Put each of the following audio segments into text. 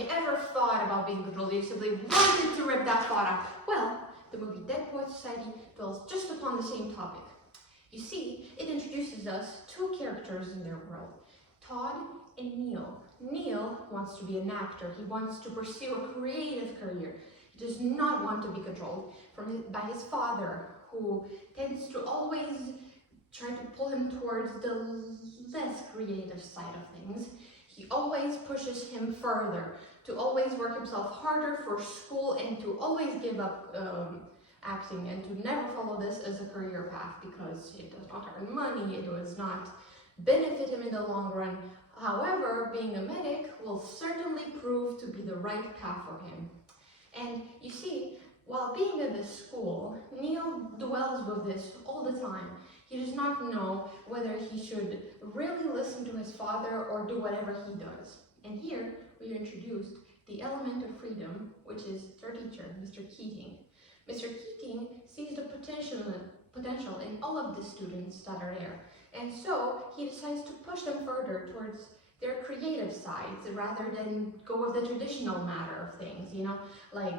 you ever thought about being controlled? You simply wanted to rip that thought out. Well, the movie Dead Poets Society dwells just upon the same topic. You see, it introduces us two characters in their world, Todd and Neil. Neil wants to be an actor. He wants to pursue a creative career. He does not want to be controlled by his father, who tends to always try to pull him towards the less creative side of things. He always pushes him further, to always work himself harder for school and to always give up acting and to never follow this as a career path because it does not earn money, it does not benefit him in the long run. However, being a medic will certainly prove to be the right path for him. And you see, while being at this school, Neil dwells with this all the time. He does not know whether he should really listen to his father or do whatever he does. And here we are introduced the element of freedom, which is their teacher, Mr. Keating. Mr. Keating sees the potential in all of the students that are there. And so he decides to push them further towards their creative sides rather than go with the traditional matter of things, you know, like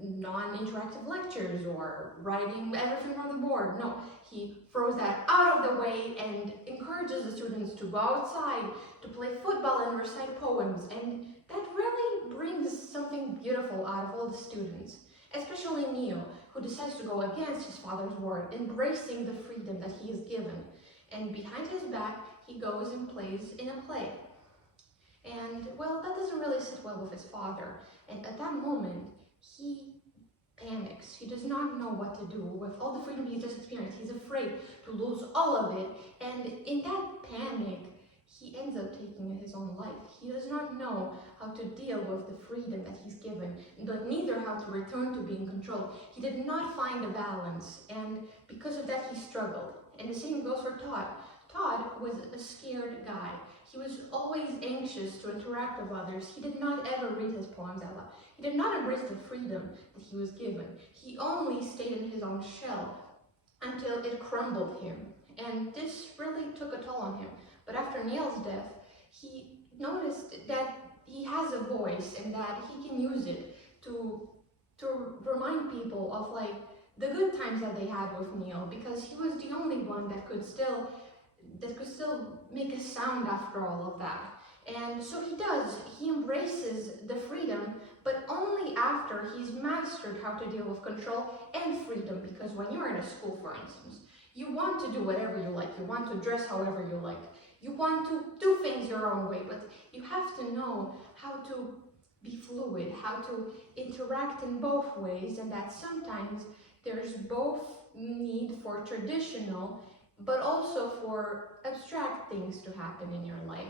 non-interactive lectures or writing everything on the board. No, he throws that out of the way and encourages the students to go outside, to play football and recite poems, and that really brings something beautiful out of all the students, especially Neil, who decides to go against his father's word, embracing the freedom that he is given. And behind his back, he goes and plays in a play. And, well, that doesn't really sit well with his father. And at that moment, he panics. He does not know what to do with all the freedom he just experienced. He's afraid to lose all of it. And in that panic, he ends up taking his own life. He does not know how to deal with the freedom that he's given, but neither how to return to being controlled. He did not find a balance, and because of that, he struggled. And the same goes for Todd. Todd was a scared guy. He was always anxious to interact with others. He did not ever read his poems out loud. He did not embrace the freedom that he was given. He only stayed in his own shell until it crumbled him. And this really took a toll on him. But after Neil's death, he noticed that he has a voice and that he can use it to remind people of like the good times that they had with Neil, because he was the only one that could still make a sound after all of that. And so he does. He embraces the freedom, but only after he's mastered how to deal with control and freedom, because when you're in a school, for instance, you want to do whatever you like, you want to dress however you like, you want to do things your own way, but you have to know how to be fluid, how to interact in both ways, and that sometimes there's both need for traditional but also for abstract things to happen in your life.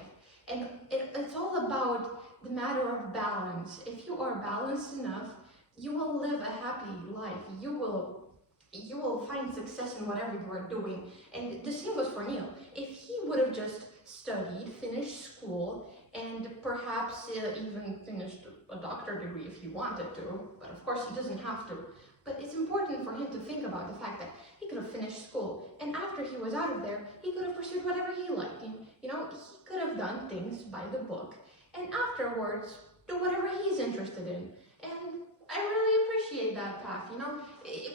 And it's all about the matter of balance. If you are balanced enough, you will live a happy life. You will find success in whatever you are doing. And the same goes for Neil. If he would have just studied, finished school, and perhaps even finished a doctorate degree if he wanted to, but of course he doesn't have to. But it's important for him to think about the fact that he could have finished school, and after he was out of there, he could have pursued whatever he liked. You know, he could have done things by the book, and afterwards, do whatever he's interested in. And I really appreciate that path, you know.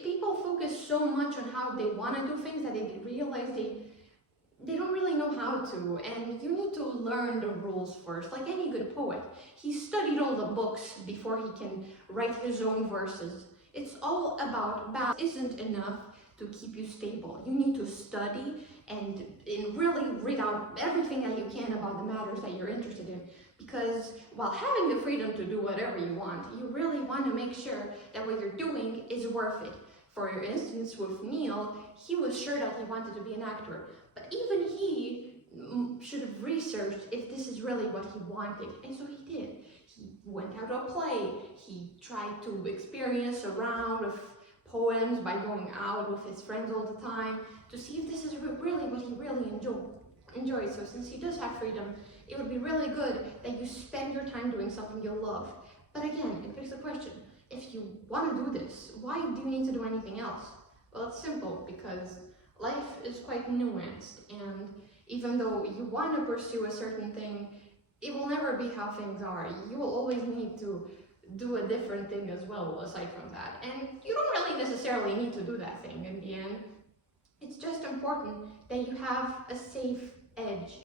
People focus so much on how they want to do things that they realize they don't really know how to, and you need to learn the rules first, like any good poet. He studied all the books before he can write his own verses. It's all about balance. It isn't enough to keep you stable. You need to study and really read out everything that you can about the matters that you're interested in. Because while having the freedom to do whatever you want, you really want to make sure that what you're doing is worth it. For instance, with Neil, he was sure that he wanted to be an actor, but even he should have researched if this is really what he wanted, and so he did. He went out to a play, he tried to experience a round of poems by going out with his friends all the time to see if this is really what he really enjoys. So since he does have freedom, it would be really good that you spend your time doing something you love. But again, it begs the question, if you want to do this, why do you need to do anything else? Well, it's simple, because life is quite nuanced, and even though you want to pursue a certain thing, it will never be how things are. You will always need to do a different thing as well aside from that. And you don't really necessarily need to do that thing in the end. It's just important that you have a safe edge